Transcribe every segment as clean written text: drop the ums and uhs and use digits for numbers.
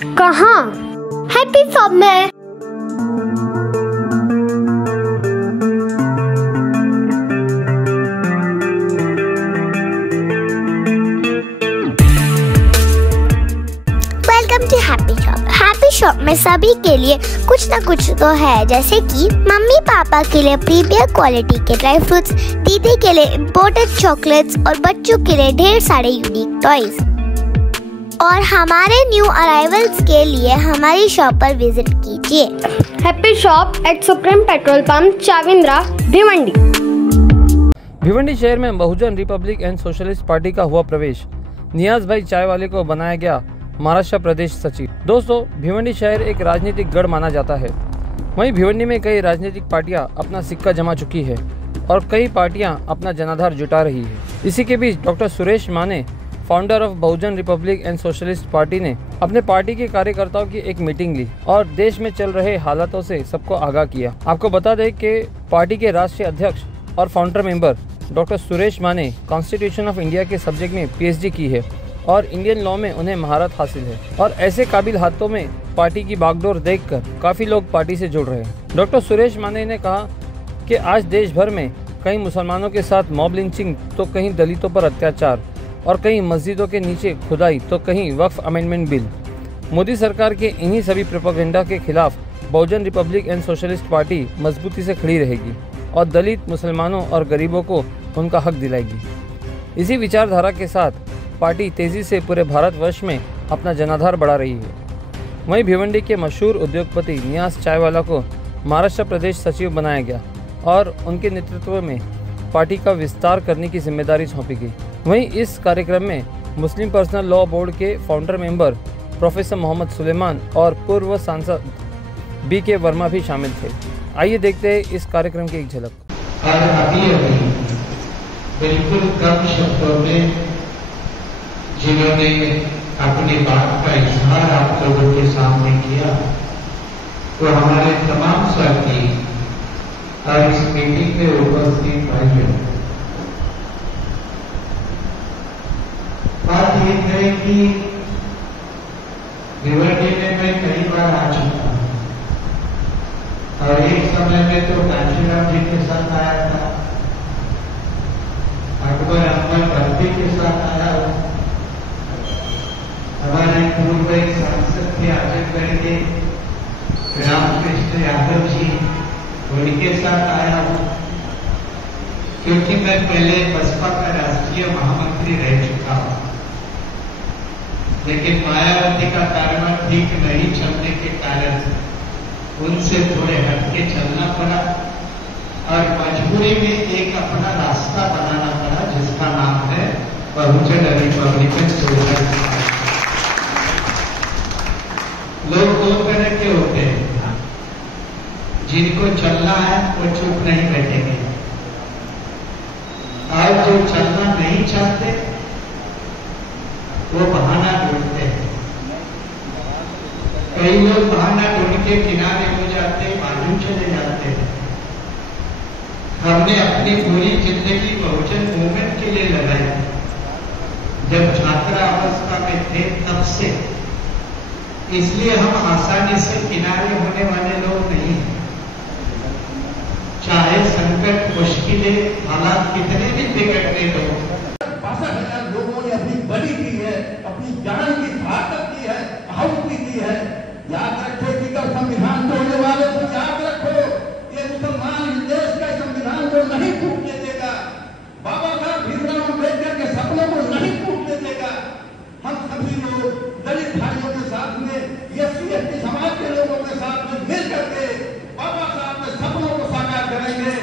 कहाँ? Happy form में। Welcome to happy shop. Happy shop में सभी के लिए कुछ ना कुछ तो है, जैसे कि मम्मी पापा के लिए प्रीमियर क्वालिटी के ड्राई फ्रूट्स, दीदी के लिए इम्पोर्टेड चॉकलेट्स और बच्चों के लिए ढेर सारे यूनिक टॉयज। और हमारे न्यू अराइवल्स के लिए हमारी शॉप पर विजिट कीजिए। Happy shop at supreme petrol pump, Chavindra, Bhiwandi. Bhiwandi शहर में Bahujan Republic and Socialist Party का हुआ प्रवेश। नियाज भाई चाय वाले को बनाया गया महाराष्ट्र प्रदेश सचिव। दोस्तों, भिवंडी शहर एक राजनीतिक गढ़ माना जाता है। वहीं भिवंडी में कई राजनीतिक पार्टियां अपना सिक्का जमा चुकी है और कई पार्टियां अपना जनाधार जुटा रही है। इसी के बीच डॉक्टर सुरेश माने, founder of Bahujan Republic and Socialist party, ने अपने पार्टी के कार्यकर्ताओं की एक मीटिंग ली और देश में चल रहे हालातों से सबको आगाह किया। आपको बता दें कि पार्टी के राष्ट्रीय अध्यक्ष और फाउंडर मेंबर डॉक्टर सुरेश माने कॉन्स्टिट्यूशन ऑफ इंडिया के सब्जेक्ट में PhD की है और इंडियन लॉ में उन्हें महारत हासिल है। और ऐसे काबिल हाथों में पार्टी की बागडोर देखकर काफ़ी लोग पार्टी से जुड़ रहे हैं। डॉक्टर सुरेश माने ने कहा कि आज देश भर में कहीं मुसलमानों के साथ मॉब लिंचिंग, तो कहीं दलितों पर अत्याचार और कहीं मस्जिदों के नीचे खुदाई, तो कहीं वक्फ अमेंडमेंट बिल। मोदी सरकार के इन्हीं सभी प्रोपेगेंडा के खिलाफ बहुजन रिपब्लिक एंड सोशलिस्ट पार्टी मजबूती से खड़ी रहेगी और दलित, मुसलमानों और गरीबों को उनका हक दिलाएगी। इसी विचारधारा के साथ पार्टी तेज़ी से पूरे भारतवर्ष में अपना जनाधार बढ़ा रही है। वहीं भिवंडी के मशहूर उद्योगपति नियाज चायवाला को महाराष्ट्र प्रदेश सचिव बनाया गया और उनके नेतृत्व में पार्टी का विस्तार करने की जिम्मेदारी सौंपी गई। वहीं इस कार्यक्रम में मुस्लिम पर्सनल लॉ बोर्ड के founder member professor Mohammed Suleman और पूर्व सांसद BK वर्मा भी शामिल थे। आइए देखते हैं इस कार्यक्रम की एक झलक। अभी बिल्कुल कम शब्दों में जिन्होंने अपनी बात का इजहार आप लोगों के सामने किया, वो हमारे तमाम साथी और इस मीटिंग में उपस्थित भाइयों। बात ये है कि भिवंडी में मैं कई बार आ चुका हूं और एक समय में तो कांशीराम जी के साथ आया था, अकबर अहमद बर्फी के साथ आया हूं, हमारे पूर्व एक सांसद थे आजमगढ़ के रामकृष्ण यादव जी, उनके साथ आया हूं, क्योंकि मैं पहले बसपा का राष्ट्रीय महामंत्री रह चुका हूं। लेकिन मायावती का कारनामा ठीक नहीं चलने के कारण उनसे थोड़े हटके चलना पड़ा और मजबूरी में एक अपना रास्ता बनाना पड़ा, जिसका नाम है बहुजन रिपब्लिकन सोशलिस्ट पार्टी। लोग दो तरह के होते हैं, जिनको चलना है वो चुप नहीं बैठेंगे, और जो चलना नहीं चाहते वो बहाना ढूंढते हैं। कई लोग बहाना ढूंढ के किनारे हो जाते हैं, बाजू चले जाते हैं। हमने अपनी पूरी जिंदगी बहुजन मूवमेंट के लिए लगाई। जब छात्र अवस्था में थे तब से, इसलिए हम आसानी से किनारे होने वाले लोग नहीं हैं। चाहे संकट, मुश्किलें, हालात कितने भी बिगड़ने दो। 62,000 लोगों ने अपनी बलि दी है, अपनी जान की ताकत दी है, आहुति दी है। याद रखो कि जब संविधान तोड़ने वाले को याद रखो, ये मुसलमान इस देश का संविधान को नहीं टूटने देगा। बाबा साहब भीमराव अम्बेडकर के सपनों को नहीं टूटने देगा। हम सभी लोग दलित भाइयों के साथ में, SC/ST समाज के लोगों के साथ में मिल करके बाबा साहब के सपनों को साकार करेंगे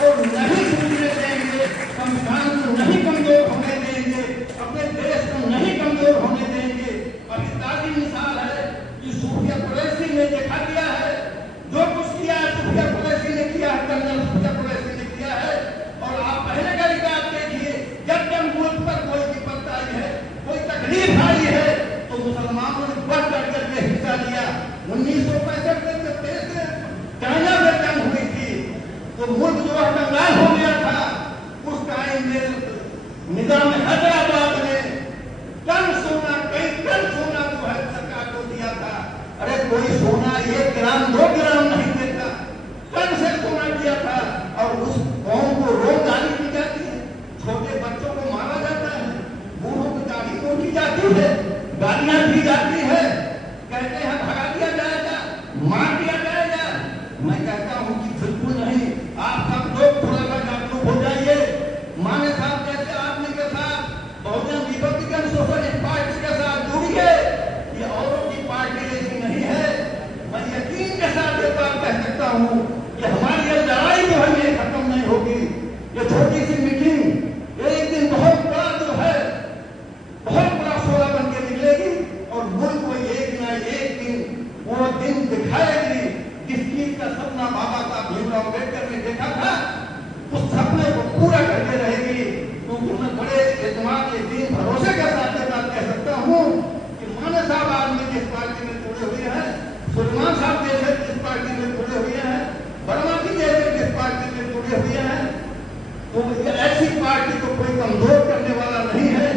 और नहीं टूटने देंगे। संविधान को नहीं कमजोर होने देंगे, अपने देश को नहीं कमजोर होने देंगे। और इस ताज़ी मिसाल है कि सूफिया कुरैशी ने देखा दिया है, जो कुछ किया है सूफिया कुरैशी ने किया है, कर्नल सूफिया कुरैशी ने किया है। और आप पहले का रिकॉर्ड देखिए, जब मुल्क पर कोई विपत्ति आई है, कोई तकलीफ आई है, तो मुसलमानों ने बढ़ चढ़ करके हिस्सा लिया। 1965 में जब चाइना में जंग हुई थी, तो मुल्क जो है कंगाल हो गया था। उस टाइम में निजाम हैदराबाद ने टन सोना, कई टन सोना जो है सरकार को दिया था। अरे कोई सोना 1 ग्राम 2 ग्राम नहीं देता, कब से सोना दिया था। और उस कौम को रोज गाली दी जाती है, छोटे बच्चों को मारा जाता है, बूढ़ों की दाढ़ी तोड़ी जाती है, गालियां दी जाती है, कहते हैं भगा दिया जाएगा, मार दिया जाएगा। मैं कहता हूं कि बिल्कुल नहीं, आप सब लोग थोड़ा सा जागरूक हो जाइए। माने साहब जैसे आदमी के साथ बहुजन रिपब्लिकन सोशलिस्ट पार्टी के साथ जुड़िए, ये औरों की पार्टी ऐसी नहीं है। मैं यकीन के साथ ये बात कह सकता हूं कि हमारी ये लड़ाई जो है ये खत्म नहीं होगी। ये छोटी सी मीटिंग एक दिन बहुत बड़ा जो है, बहुत बड़ा शोला बन के निकलेगी और मुल्क को एक न एक दिन वो दिन दिखाएगी जिस चीज का सपना बाबा साहब भीमराव अम्बेडकर ने देखा था, उस सपने को पूरा करके रहेगी। क्योंकि मैं बड़े एतमाद यकीन भरोसे के साथ ये बात कह सकता हूँ कि माने साहब आदमी जिस पार्टी में जुड़े हुए हैं, सुलेमान साहब जैसे जिस पार्टी में जुड़े हुए हैं, वर्मा जी जैसे जिस पार्टी में जुड़े हुए हैं, तो ऐसी पार्टी को कोई कमजोर करने वाला नहीं है।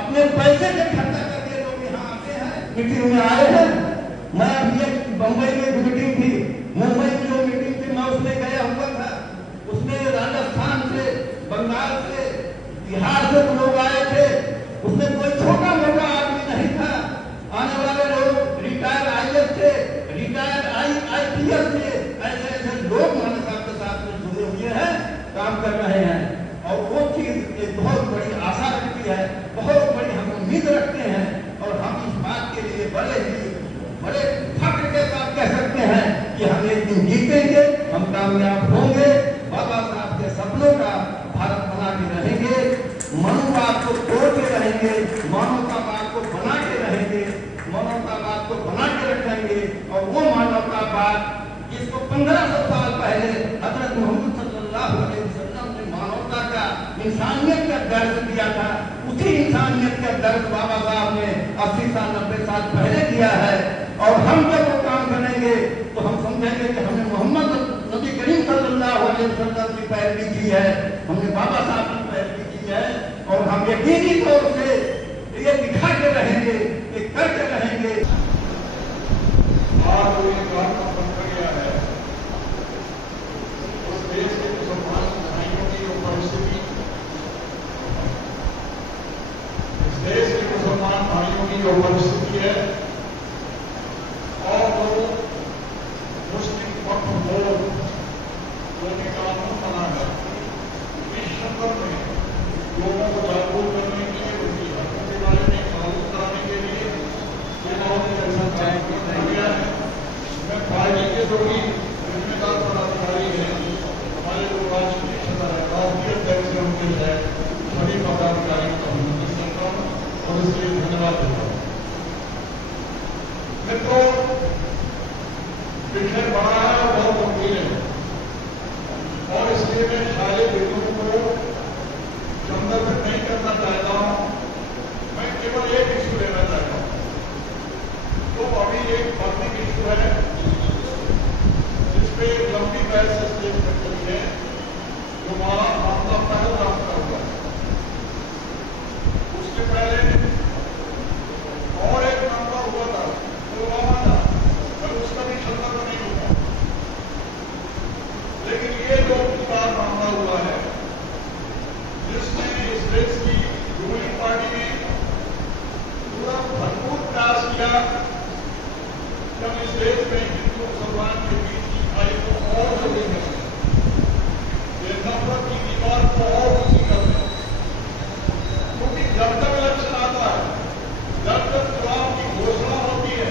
अपने पैसे से खर्चा करके लोग यहाँ आते हैं, मीटिंग में आए हैं। मैं अभी एक बंबई में मीटिंग थी, मुंबई में जो मीटिंग थी मैं उसमें गया हुआ था, उसमें राजस्थान से, बंगाल से, बिहार से लोग आए थे। उसमें कोई छोटा मोटा आदमी नहीं था। आने वाले लोग रिटायर IAS थे, रिटायर IPS थे, ऐसे ऐसे लोग माने साहब के साथ में जुड़े हुए हैं, काम कर रहे हैं। और वो चीज एक बहुत बड़ी आशा रखती है, बहुत बड़ी हम उम्मीद रखते हैं। और हम इस बात के लिए बड़े फख्र के साथ कह सकते हैं कि हम एक दिन जीतेंगे, हम कामयाब होंगे, बाबा साहब के सपनों का भारत बना के रहेंगे, मनुवाद को तोड़ के रहेंगे, मानवतावाद को बना के रहेंगे, मानवतावाद को बना के रखेंगे। और वो मानवतावाद जिसको 1500 साल पहले हजरत मोहम्मद सल्लल्लाहु अलैहि वसल्लम ने मानवता का, इंसानियत का दर्ज दिया था, उसी इंसानियत का दर्ज बाबा साहब ने 80 साल 90 साल पहले दिया है। और हम जब वो काम करेंगे तो हम समझेंगे कि हमने मोहम्मद नबी करीम सल्लल्लाहु अलैहि वसल्लम की पैरवी की है, हमने बाबा साहब की पैरवी की है। और हम यकीनी तौर से ये दिखा के रहेंगे, ये करके रहेंगे। आज वो एक बात का बन गया है, उस देश के मुसलमान भाइयों की जो परिस्थिति, इस देश के मुसलमान भाइयों की जो परिस्थिति है, और वो मुस्लिम वक्फ बोर्ड जो कि कानून बना है, इस शक्ल में लोगों को जागरूक करने के लिए, उनकी हकों के बारे में जागरूक कराने के लिए ये बहुत ही अच्छा काम किया गया है। मैं पार्टी के जो भी जिम्मेदार पदाधिकारी हैं, हमारे जो राष्ट्रीय सदर है, राष्ट्रीय अध्यक्ष है, उनके है सभी पदाधिकारियों का अभिनंदन करता हूँ और इसके लिए धन्यवाद देता हूँ। मित्रों, विषय बड़ा है और बहुत गंभीर है, और इसलिए मैं सारे बिंदुओं को संदर्भित नहीं करना चाहता हूं। मैं केवल एक इशू लेना चाहता हूं। तो अभी एक बर्निंग इशू है जिसपे लंबी बहस स्टेज पर चली है, जो मामला पहलगाम का हुआ है। उसके पहले और एक मामला हुआ था पुलवामा का, मैं उसका भी संदर्भ नहीं होता, लेकिन ये जो विस्तार मामला हुआ है जिसमें इस देश की रूलिंग पार्टी ने पूरा भरपूर प्रयास किया कि हम इस देश में हिंदू मुसलमान के बीच की खाई को और जल्दी करें, ये नफरत की दीवार को और ऊंची कर दें। क्योंकि जब तक इलेक्शन आता है, जब तक चुनाव की घोषणा होती है,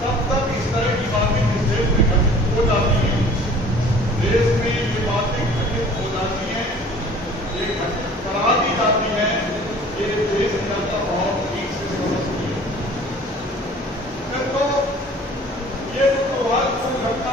तब तक इस तरह की बातें इस देश में घटित हो जाती हैं। देश में ये बातें घटित हो जाती हैं, ये घटित करा दी जाती है, ये देश जनता बहुत ठीक से समझती है। तो ये जो दुर्भाग्यपूर्ण घटना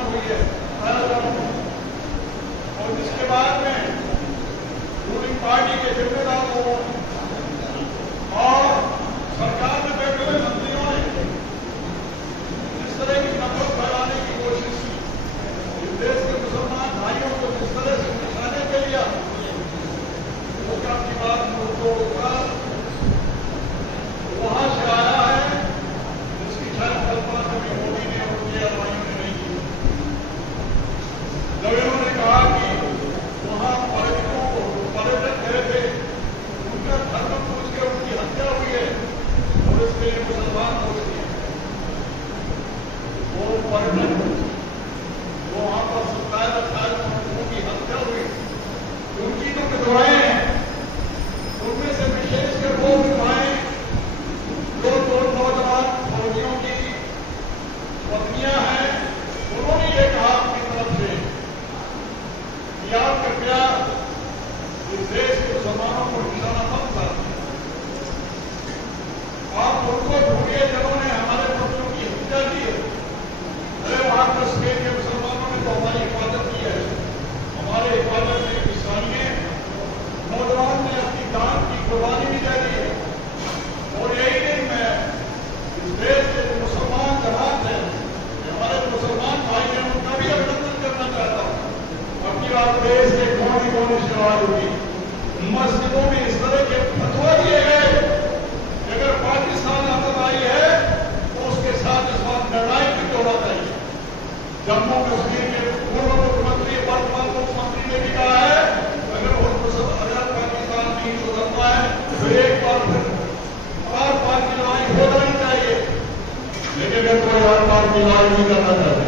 आवाज उठी। मस्जिदों में इस तरह के फतवा दिए गए कि अगर पाकिस्तान आतंक आई है तो उसके साथ इस बात लड़ाई भी तोड़ा चाहिए। जम्मू कश्मीर के पूर्व मुख्यमंत्री वर्तमान मुख्यमंत्री ने भी कहा है अगर पाकिस्तान नहीं सुधरता है तो एक बार फिर आर पार की लड़ाई होना ही चाहिए। लेकिन अगर कोई आर पार की लड़ाई नहीं करना चाहते,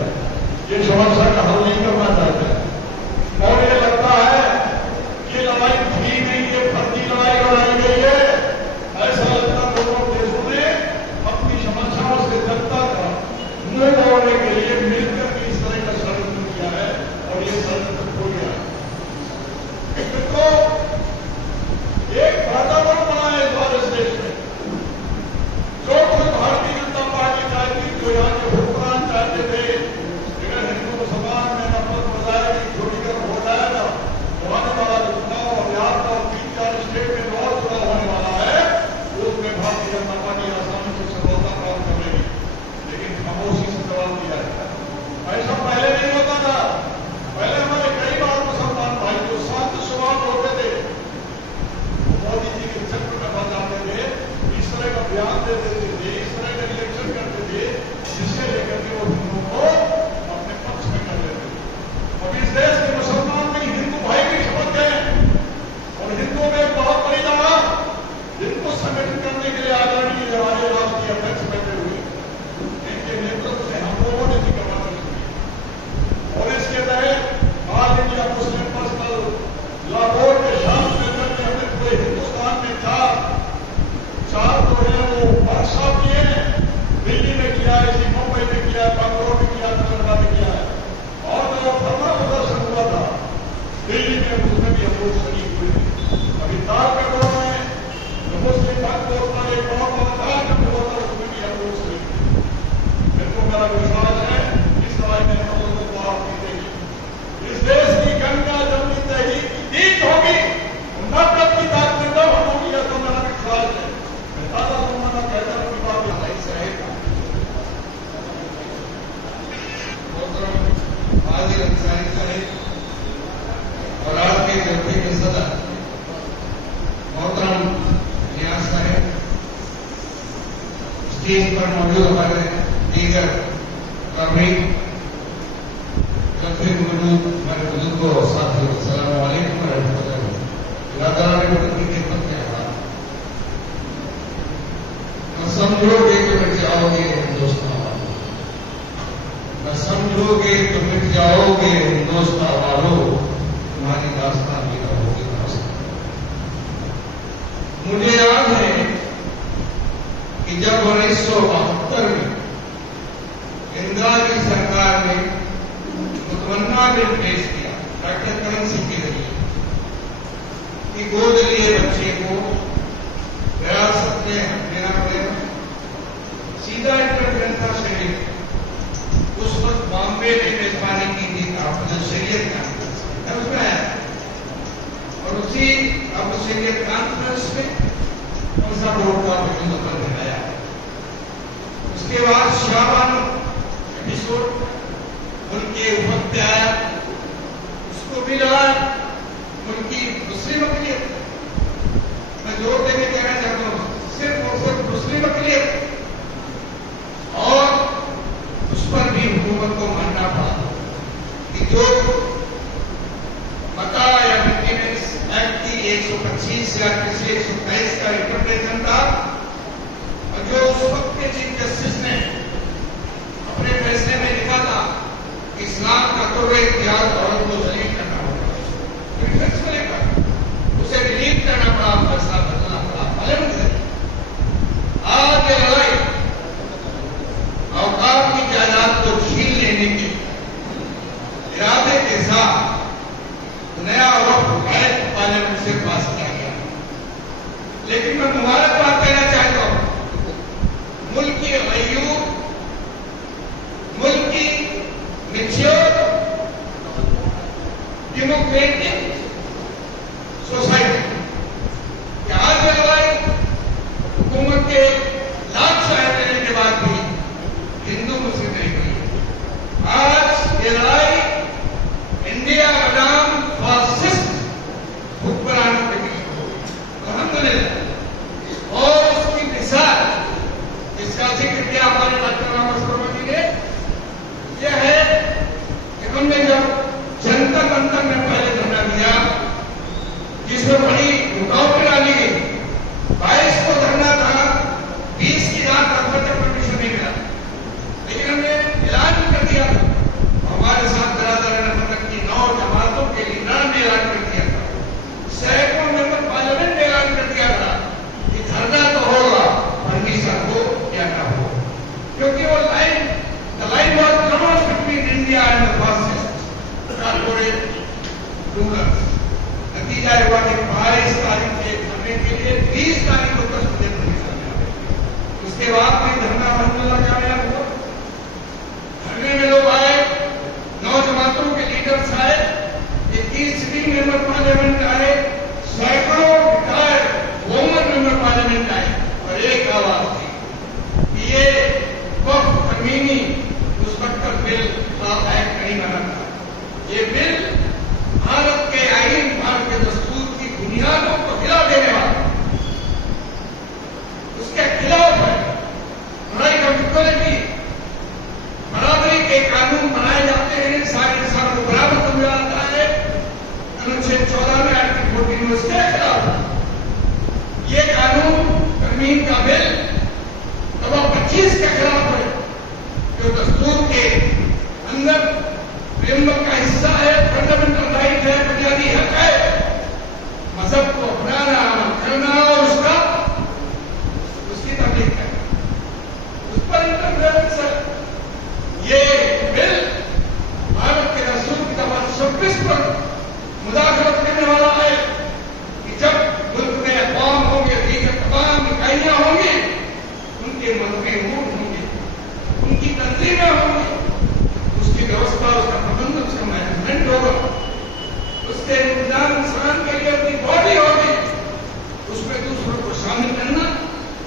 ये समस्या का हल नहीं करना चाहते और ये लगता है ये लड़ाई थी नहीं, ये फर्जी लड़ाई लड़ाई गई है, ऐसा लगता दोनों देशों ने अपनी समस्याओं से जनता का मुंह मोड़ने के लिए मिलकर भी इस तरह का षड्यंत्र किया है और ये षड्यंत्र हो गया है। तो एक वातावरण बना है इस बार इस देश में, जो कोई भारतीय जनता पार्टी चाहती, जो यहाँ के हुक्मरान चाहते थे अगर हिंदू मुसलमान में नफरत बजाएगी, ध्रुवीकरण हो जाएगा तो आने वाला जो चुनाव और बिहार का 3-4 स्टेट में और चुनाव होने वाला है उसमें भारतीय जनता पार्टी आसानी से सफलता प्राप्त कर लेगी। लेकिन खामोशी से जवाब दिया है। ऐसा पहले नहीं होता था। पहले हमारे कई बार मुसलमान भाई जो शांत स्वभाव होते थे मोदी जी के चक्र में बन जाते थे, इस तरह का बयान दे देते थे, इस तरह का इलेक्शन करते थे जिससे लेकर के वो हिंदुओं को अपने पक्ष में कर लेते थे। अब इस देश के मुसलमान नहीं हिंदू भाई भी समझ गए और हिंदुओं में बहुत बड़ी जगह जिनको संगठन करने के लिए आदरणीय हमारे राष्ट्रीय अध्यक्ष बैठे हुए इनके नेतृत्व से हम लोगों ने भी करना शुरू और इसके तहत all India Muslim Personal Law Board के शासन में करके हमने पूरे हिंदुस्तान में चार जो है वो वर्कशॉप किए हैं। दिल्ली में किया है, इसी मुंबई में किया है, बैंगलोर में किया, कलकत्ता में किया है और जो धरना प्रदर्शन हुआ था दिल्ली में उसमें भी हम लोग शरीक हुए थे। अभी ताल के दौर में जो मुस्लिम भक्तों पर एक बहुत बड़ा कार्यक्रम हुआ था उसमें भी हम लोग शरीक थे। जिनको मेरा विश्वास है इस लड़ाई में हम लोगों को आप जीतेगी। इस देश की गंगा जमुनी तहरीक की जीत होगी, नफरत की ताकत कम होगी, यह तो मेरा विश्वास है। मैं दादा सुमाना कहता हूं कि बात यहां से है हाजिर अंसारी साहिब और आज के जलसे के सदर मोहतरम नियाज साहब, स्टेज पर मौजूद हमारे दीगर कर्मी, जलसे में मौजूद हमारे बुजुर्गों और साथियों, अस्सलाम वालेकुम रहमतुल्लाह की खिदमत में आया। समझोगे तो मिट जाओगे हिंदुस्तान, न समझोगे तो मिट जाओगे हिंदुस्तान वालों, तुम्हारी दास्तान भी न होगी दास्तान। मुझे याद है कि जब 1972 में इंदिरा की सरकार ने मुतमन्ना बिल पेश किया डॉक्टर करण सिंह के जरिए कि गोद लिए बच्चे को विरासत में देना पड़ेगा, सीधा इंटरफेरेंस था शरीयत। उस वक्त बॉम्बे में मेजबानी की थी आप जो शरीयत कॉन्फ्रेंस उसमें आया और उसी अब शरीयत कॉन्फ्रेंस में उनका बोर्ड का मुद्दा दिखाया। उसके बाद शाहबानो एपिसोड उनके वक्त पे आया, उसको भी लगा उनकी मुस्लिम अक़लियत। मैं जोर देके कहना चाहता हूं सिर्फ और सिर्फ मुस्लिम अक़लियत और उस पर भी हुकूमत को मानना पड़ा कि जो मता या मेंटेनेंस एक्ट की 125 या किसी 123 का इंटरप्रिटेशन था और जो उस वक्त के चीफ जस्टिस ने अपने फैसले में लिखा था कि इस्लाम का कुर्र इख्तियार औरत को जलील करना होगा, फैसले का उसे रिलीव करना पड़ा, फैसला बदलना पड़ा। पार्लियामेंट से आज ये लड़ाई औकात की जायदाद को छीन लेने के इरादे के साथ नया वक्त पार्लियामेंट से पास किया गया। लेकिन मैं मुबारकबाद कहना चाहता हूं मुल्क की गयूर, मुल्क की मैच्योर डेमोक्रेटिक सोसाइटी कि आज ये लड़ाई हुकूमत के लाख शायद देने के बाद भी हिंदू मुस्लिम नहीं हुई। आज ये लड़ाई इंडिया बनाम फासिस्ट कारपोरेट रूलर्स। नतीजा हुआ कि 22 तारीख के धरने के लिए 20 तारीख को उत्तर प्रदेश में आए। उसके बाद भी धरना हल्ला कामयाब हुआ। धरने में लोग आए, 9 जमातों के लीडर्स आए, 21 सिटिंग मेंबर पार्लियामेंट आए, सैकड़ों रिटायर्ड फॉर्मर मेंबर पार्लियामेंट आए और एक आवाज थी कि ये वक्त तरमीमी मुस्तक़बिल बिल का एक्ट नहीं बना था। ये बिल भारत के आईन, भारत के दस्तूर की बुनियादों को हिला देने वाला, उसके खिलाफ है। राइट ऑफ इक्वालिटी, बराबरी के कानून बनाए जाते हैं, सारे इंसान को बराबर समझा जाता है। अनुच्छेद 14 में आर्टिकल 14 में उसके खिलाफ ये कानून तरमीम का बिल दफा 25 के खिलाफ है, जो दस्तूर के अंदर प्रेमक का हिस्सा है, फंडामेंटल राइट है, बुनियादी हक है, मजहब को अपनाना, अमल करना और उसकी तबलीग करना, उस पर इंटरफेरेंस है। ये बिल भारत के दस्तूर की दफा 26 पर मुदाखलत करने वाला है कि जब मुल्क में अक़वाम होंगे, दीगर तमाम इकाइयां होंगी, उनके मजहबी मूड होंगे, उनकी तंजीमें होंगी, उसकी व्यवस्था, उसका प्रबंधन, उसका मैनेजमेंट होगा, उसके इंतजाम इंसान के लिए अपनी बॉडी होगी, उसमें दूसरों को शामिल करना,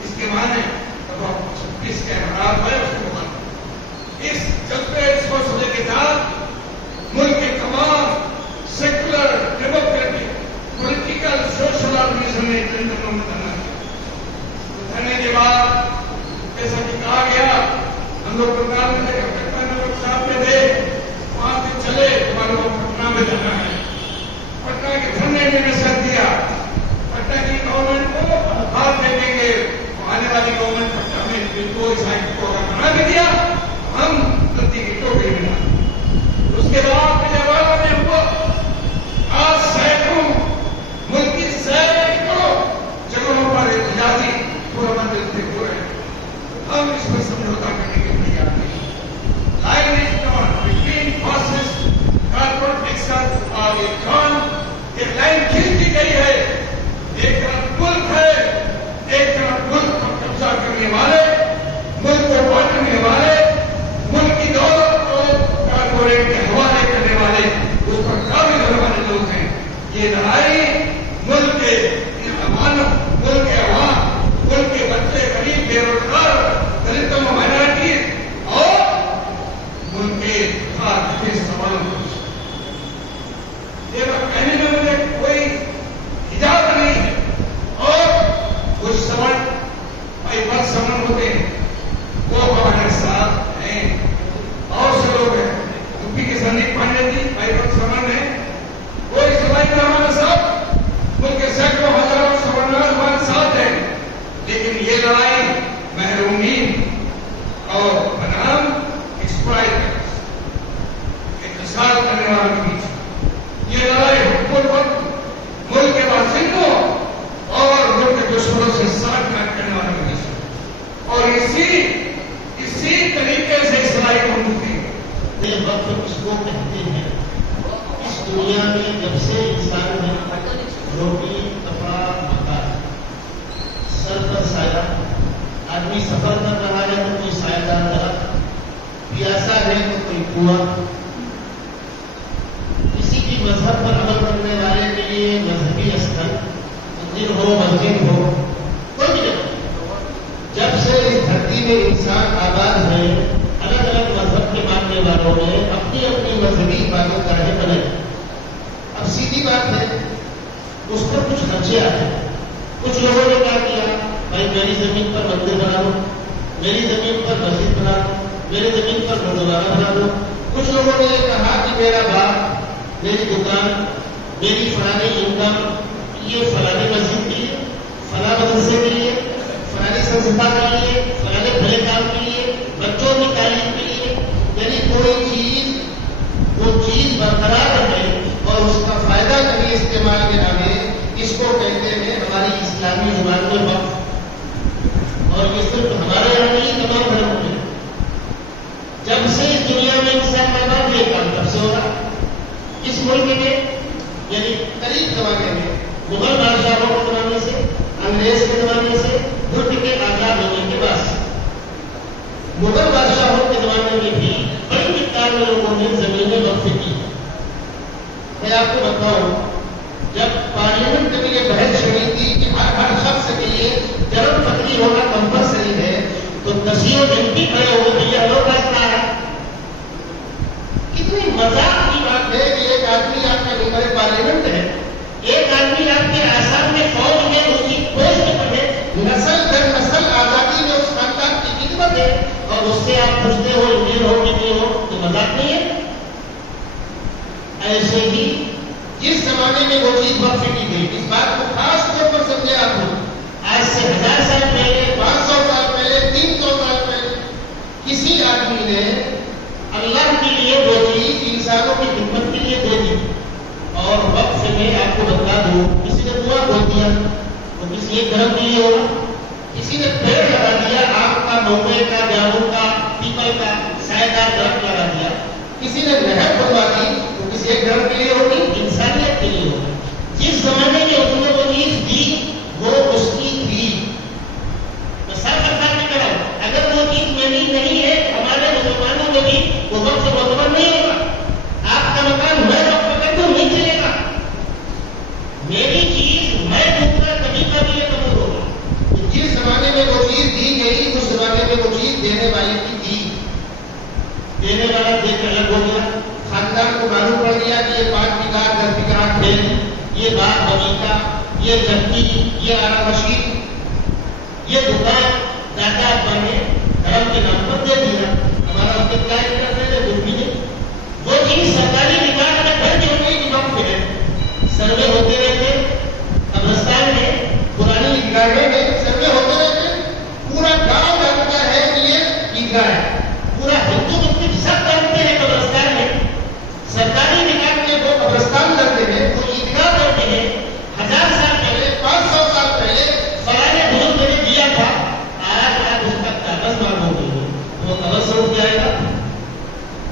इसके माने दफा 26 के अहराम है, उसको माना। इस जज्बे, इस हौसले के साथ मुल्क के तमाम secular, democratic, political, social organisation ने जनता में करना चाहिए। धरने के बाद जैसा कि कहा गया, हम लोग प्रधानमंत्री के पटना में लोग सामने थे, वहां से चले, हमारे को पटना में जाना है। पटना के धरने में मैसेज दिया, पटना की गवर्नमेंट को हाथ दे देंगे, आने वाली गवर्नमेंट पटना में बिल्कुल इस एक्ट को अगर बना भी दिया, हम गलती की टोकरी में ना। उसके बाद विजयवाड़ा में हुआ, आज सैकड़ों मुल्क की सैकड़ों जगहों पर एहतजाजी पुरअमन से हो रहे हैं। हम इस पर समझौता करने के लिए तैयार नहीं। Line is drawn between fascist corporate action और एक ड्रॉन, एक लाइन खींच दी गई है। एक तरफ मुल्क है, एक तरफ मुल्क पर कब्जा करने वाले, मुल्क को बांटने वाले, मुल्क की दौलत को कॉर्पोरेट के हवाले करने वाले, उस पर काबिज होने वाले लोग हैं। ये लड़ाई मुल्क के अमानत, मुल्क के अवाम, मुल्क के बच्चे, गरीब, बेरोजगार, दलितों, माइनॉरिटीज और मुल्क के खातिर सवालों ये कहने में मुझे कोई हिजाब नहीं है। और कुछ समन भाई बद समन होते हैं, वो हमारे साथ हैं, और से लोग हैं। यूपी के संदीप पांडे जी भाई बद समन है, वो इस लड़ाई में हमारे साथ, मुल्क के सैकड़ों हजारों समन्वय हमारे साथ है। लेकिन ये लड़ाई महरूमीन और बनाम एक्सप्लॉइटर्स, इंतजार करने वालों के बीच, ये लड़ाई हुकूमत, मुल्क के बासिंदों और मुल्क के दुश्मनों से साठगांठ करने वालों के बीच, और इसी तरीके से इस लड़ाई को मुक्ति ये वक्त किसको कहते हैं। इस दुनिया में जब से इंसान है, रोटी, कपड़ा, मकान, सर पर साया, आदमी सफर कर रहा है तो कोई सायादार दरख्त, प्यासा है तो कोई कुआं, किसी भी मजहब पर अमल करने वाले के लिए मजहबी स्थल, मंदिर हो, मस्जिद हो, कोई भी जगह। जब से इस धरती में इंसान आबाद है, अलग अलग मजहब के मानने वालों ने अपनी अपनी मजहबी इबादत गाहें बनाई। अब सीधी बात है, उस पर कुछ खर्चे आए। कुछ लोगों ने क्या किया, भाई मेरी जमीन पर मंदिर बना लो, मेरी जमीन पर मस्जिद बना लो, मेरी जमीन पर गुरुद्वारा बना लो। कुछ लोगों ने ये कहा कि मेरा बाप, मेरी दुकान, मेरी फलानी इनकम, ये फलानी मस्जिद के लिए, फला मदरसे के लिए, फलानी संस्था के लिए, फलाने भले काम के लिए, बच्चों की तालीम के लिए, यानी वो चीज बरकरार रहे और उसका फायदा कभी इस्तेमाल में आवे, इसको कहते हैं हमारी इस्लामी जुबान में वक्फ। और ये सिर्फ हमारे यहाँ नहीं, तमाम धर्मों में। जब से दुनिया में इंसान पैदा हुए काम तब से हो रहा। इस मुल्क में यानी करीब जमाने में मुगल बादशाहों के जमाने से, अंग्रेज के जमाने से, मुल्क के आजाद होने के बाद से, मुगल बादशाहों के जमाने में भी बड़ी मिकदार में लोगों ने जमीनें वक्फ की। मैं आपको बताऊं, जब पार्लियामेंट के लिए बहस हुई थी कि हर शख्स के लिए जन्म पत्री होना कंपलसरी है, तो दसियों एमपी खड़े हो गए, भैया लो फैसला है। कितनी मजाक की बात है कि एक आदमी आपका मेंबर पार्लियामेंट है, एक आदमी आपके आसाम में फौज में उसकी पोस्ट पर है, नस्ल दर नस्ल आजादी में उस खानदान की खिदमत है, और उससे आप पूछते हो इंडियन हो कि नहीं हो, तो मजाक नहीं है। ऐसे ही जिस जमाने में वो चीज वक्फ की गई, इस बात को खास तौर पर समझे आप लोग, आज से 1000 साल पहले, 500 साल पहले, 300 साल पहले किसी आदमी ने अल्लाह के लिए वो चीज इंसानों की खिदमत के लिए दे दी। और वक्फ में आपको बता दूं, किसी ने कुआं खोद दिया तो किसी एक धर्म के लिए होगा, किसी ने पेड़ लगा दिया, आम का, महुए का, जामुन का, पीपल का, सायेदार दरख्त लगा दिया, किसी ने नहर खुदवा दी तो किसी एक धर्म के लिए होगी, इंसानियत के लिए होगी। जिस जमाने में उसने वो चीज दी वो उसकी थी। मैं साफ बात नहीं कर रहा हूं, अगर वो चीज मेरी नहीं है, हमारे मुसलमानों में भी वो वक्त मुतबर नहीं होगा। आपका मकान मैं वक्त कर दूं नहीं चलेगा, मेरी चीज मैं दूंगा कभी कभी ये कबूल होगा। तो जिस जमाने में वो चीज दी गई, उस जमाने में वो चीज देने वाले की थी, देने वाला देख अलग हो गया। खानदान को मालूम पड़ गया कि ये 5 बीघा 10 बीघा खेत, ये बाग बगीचा, ये धरती, ये आरा मशीन, ये दुकान दादा बने धर्म के नाम पर दे दिया। हमारा उसके क्या करते थे, कुछ भी नहीं। वो चीज सरकारी विभाग में घर की होने की वक्त है, सर्वे होते रहते, कब्रिस्तान में पुरानी ईदगाहें में सर्वे होते रहते, पूरा गांव जानता है कि ये ईदगाह है, पूरा हिंदू मुस्लिम सब जानते हैं कब्रिस्तान में। सरकारी निकाय के वो कब्रिस्तान करते हैं, वो ईदगाह करते हैं। 1000 साल पहले, 500 साल पहले फलाने धूल मैंने दिया था, आज आप उसका कागज मांगोगे तो कब्र से उठ जाएगा।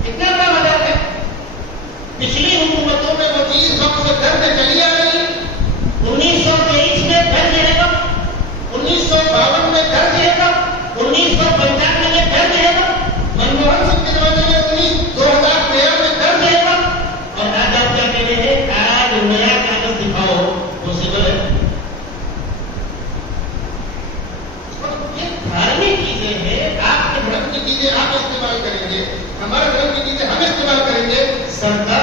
कितना बड़ा मजाक है। पिछली हुकूमतों में वो चीज वक्त से करके चली आ रही। 1923 में घर रहेगा, 1952 में घर रहेगा, 1995 में घर रहेगा, मनमोहन सिंह के जमाने में 2013 में घर रहेगा। और आज आप क्या कह रहे हैं, आज नया कागज दिखाओ पॉसिबल है। ये धार्मिक चीजें हैं, आपके धर्म की चीजें आप इस्तेमाल करेंगे, हमारे धर्म की चीजें हम इस्तेमाल करेंगे। सरकार